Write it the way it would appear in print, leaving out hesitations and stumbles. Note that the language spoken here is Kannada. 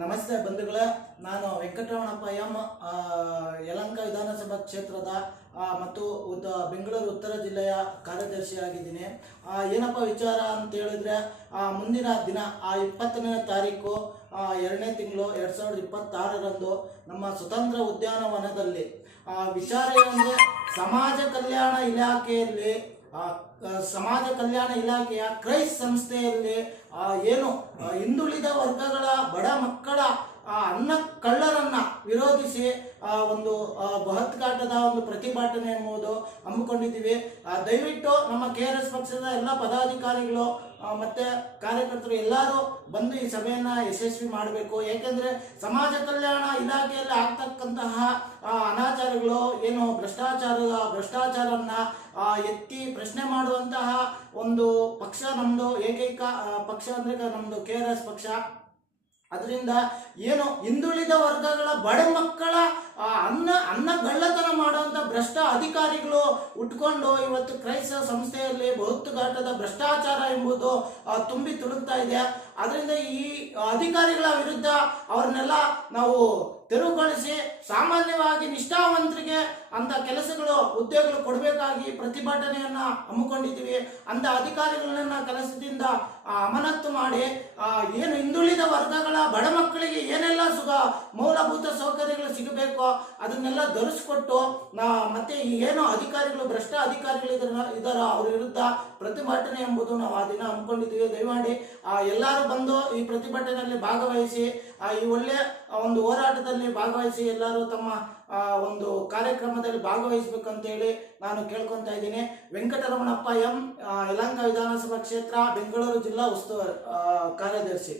ನಮಸ್ತೆ ಬಂಧುಗಳೇ, ನಾನು ವೆಂಕಟರಮಣಪ್ಪ ಎಂ ಯಲಹಂಕ ವಿಧಾನಸಭಾ ಕ್ಷೇತ್ರದ ಮತ್ತು ಬೆಂಗಳೂರು ಉತ್ತರ ಜಿಲ್ಲೆಯ ಕಾರ್ಯದರ್ಶಿಯಾಗಿದ್ದೀನಿ. ಏನಪ್ಪ ವಿಚಾರ ಅಂತ ಹೇಳಿದ್ರೆ, ಮುಂದಿನ ದಿನ 20ನೇ ತಾರೀಕು 2ನೇ ತಿಂಗಳು 2026ರಂದು ನಮ್ಮ ಸ್ವತಂತ್ರ ಉದ್ಯಾನವನದಲ್ಲಿ ವಿಚಾರ ಏನಂದರೆ, ಸಮಾಜ ಕಲ್ಯಾಣ ಇಲಾಖೆಯ ಕ್ರೈಸ್ ಸಂಸ್ಥೆಯಲ್ಲಿ ಏನು ಹಿಂದುಳಿದ ವರ್ಗಗಳ ಬಡ ಮಕ್ಕಳ ಅನ್ನ ಕಳ್ಳರನ್ನ ವಿರೋಧಿಸಿ ಒಂದು ಬೃಹತ್ಕಾಟದ ಒಂದು ಪ್ರತಿಭಟನೆ ಎಂಬುದು ಹಮ್ಮಿಕೊಂಡಿದ್ದೀವಿ. ದಯವಿಟ್ಟು ನಮ್ಮ KRS ಪಕ್ಷದ ಎಲ್ಲ ಪದಾಧಿಕಾರಿಗಳು ಮತ್ತೆ ಕಾರ್ಯಕರ್ತರು ಎಲ್ಲರೂ ಬಂದು ಈ ಸಭೆಯನ್ನ ಯಶಸ್ವಿ ಮಾಡಬೇಕು. ಏಕೆಂದ್ರೆ ಸಮಾಜ ಕಲ್ಯಾಣ ಇಲಾಖೆಯಲ್ಲಿ ಆಗ್ತಕ್ಕಂತಹ ಅನಾಚಾರಗಳು ಏನು ಭ್ರಷ್ಟಾಚಾರನ್ನ ಎತ್ತಿ ಪ್ರಶ್ನೆ ಮಾಡುವಂತಹ ಒಂದು ಪಕ್ಷ ನಮ್ದು. ಏಕೈಕ ಪಕ್ಷ ಅಂದ್ರೆ ನಮ್ದು KRS ಪಕ್ಷ. ಅದರಿಂದ ಏನು ಹಿಂದುಳಿದ ವರ್ಗಗಳ ಬಡ ಮಕ್ಕಳ ಅನ್ನ ಗಳ್ಳತನ ಮಾಡುವಂತ ಭ್ರಷ್ಟ ಅಧಿಕಾರಿಗಳು ಉಟ್ಕೊಂಡು ಇವತ್ತು ಕ್ರೈಸ್ತ ಸಂಸ್ಥೆಯಲ್ಲಿ ಬಹುತ್ತುಗಾಟದ ಭ್ರಷ್ಟಾಚಾರ ಎಂಬುದು ತುಂಬಿ ತುಳುಕ್ತಾ ಇದೆ. ಅದರಿಂದ ಈ ಅಧಿಕಾರಿಗಳ ವಿರುದ್ಧ ಅವ್ರನ್ನೆಲ್ಲ ನಾವು ತೆರವುಗೊಳಿಸಿ ಸಾಮಾನ್ಯವಾಗಿ ನಿಷ್ಠಾವಂತರಿಗೆ ಅಂತ ಕೆಲಸಗಳು ಹುದ್ದೆಗಳು ಕೊಡಬೇಕಾಗಿ ಪ್ರತಿಭಟನೆಯನ್ನ ಹಮ್ಮಿಕೊಂಡಿದ್ದೀವಿ. ಅಂತ ಅಧಿಕಾರಿಗಳನ್ನ ಕೆಲಸದಿಂದ ಅಮಾನತು ಮಾಡಿ ಏನು ಹಿಂದುಳಿದ ವರ್ಗಗಳ ಬಡ ಮಕ್ಕಳಿಗೆ ಏನೆಲ್ಲ ಮೂಲಭೂತ ಸೌಕರ್ಯಗಳು ಸಿಗಬೇಕೋ ಅದನ್ನೆಲ್ಲ ದೊರಕಿಸ್ಕೊಟ್ಟು ಮತ್ತೆ ಏನು ಅಧಿಕಾರಿಗಳು ಭ್ರಷ್ಟ ಅಧಿಕಾರಿಗಳು ಇದರ ಅವ್ರ ವಿರುದ್ಧ ಪ್ರತಿಭಟನೆ ಎಂಬುದು ನಾವು ಆ ದಿನ ಹಮ್ಮಿಕೊಂಡಿದ್ದೀವಿ. ದಯಮಾಡಿ ಎಲ್ಲರೂ ಬಂದು ಈ ಪ್ರತಿಭಟನೆಯಲ್ಲಿ ಭಾಗವಹಿಸಿ ಈ ಒಳ್ಳೆ ಒಂದು ಹೋರಾಟದಲ್ಲಿ ಭಾಗವಹಿಸಿ ಎಲ್ಲರೂ ತಮ್ಮ ಒಂದು ಕಾರ್ಯಕ್ರಮದಲ್ಲಿ ಭಾಗವಹಿಸಬೇಕಂತ ಹೇಳಿ ನಾನು ಕೇಳ್ಕೊತಾ ಇದ್ದೀನಿ. ವೆಂಕಟರಮಣಪ್ಪ ಎಂ, ಯಲಹಂಕ ವಿಧಾನಸಭಾ ಕ್ಷೇತ್ರ, ಬೆಂಗಳೂರು ಜಿಲ್ಲಾ ಉಸ್ತುವಾರಿ ಕಾರ್ಯದರ್ಶಿ.